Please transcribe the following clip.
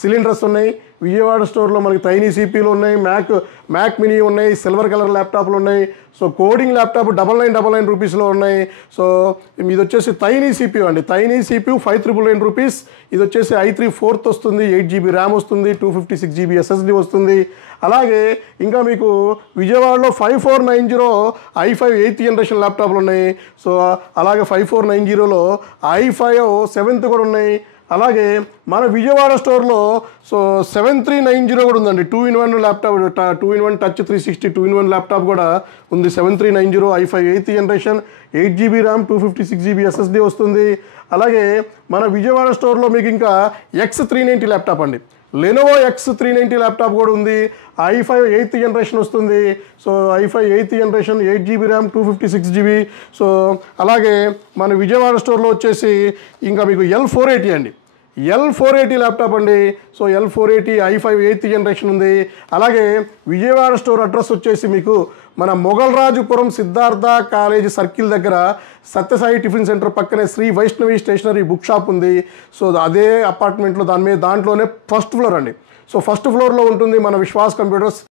Cylinders ఉన్నాయి. విజయవాడ స్టోర్లో మనకి తైనీ సిపిలు ఉన్నాయి, మ్యాక్ మినీ ఉన్నాయి, సిల్వర్ కలర్ ల్యాప్టాప్లు ఉన్నాయి. సో కోడింగ్ ల్యాప్టాప్ 9999 రూపీస్లో ఉన్నాయి. సో ఇది వచ్చేసి తైనీ సిపియూ అండి. తైనీ సిపియూ 5999 రూపీస్. ఇది వచ్చేసి i3 4th వస్తుంది, 8GB ర్యామ్ వస్తుంది, 256GB SSD వస్తుంది. అలాగే ఇంకా మీకు విజయవాడలో 5490 i5 8th జనరేషన్ ల్యాప్టాప్లు ఉన్నాయి. సో అలాగే 5490లో i5 7th కూడా ఉన్నాయి. అలాగే మన విజయవాడ స్టోర్లో సో 7390 కూడా ఉందండి. 2-in-1 laptop, 2-in-1 touch 360 2-in-1 laptop కూడా ఉంది. 7390 i5 8th generation, 8GB RAM, 256GB SSD వస్తుంది. అలాగే మన విజయవాడ స్టోర్లో మీకు ఇంకా X390 ల్యాప్టాప్ అండి, లెనోవో X390 ల్యాప్టాప్ కూడా ఉంది. i5 8th జనరేషన్ వస్తుంది. So i5 8th generation, 8GB RAM, 256GB. So అలాగే మన విజయవాడ స్టోర్లో వచ్చేసి ఇంకా మీకు L480 అండి, L480 ల్యాప్టాప్ అండి. So L480 i5 8th generation ఉంది. అలాగే విజయవాడ స్టోర్ అడ్రస్ వచ్చేసి మీకు మన మొగల్రాజుపురం సిద్ధార్థ కాలేజీ సర్కిల్ దగ్గర సత్యసాయి టిఫిన్ సెంటర్ పక్కనే Sri Vaishnavi stationery book shop ఉంది. సో అదే అపార్ట్మెంట్లో దాంట్లోనే ఫస్ట్ ఫ్లోర్ అండి. సో ఫస్ట్ ఫ్లోర్లో ఉంటుంది మన విశ్వాస్ కంప్యూటర్స్.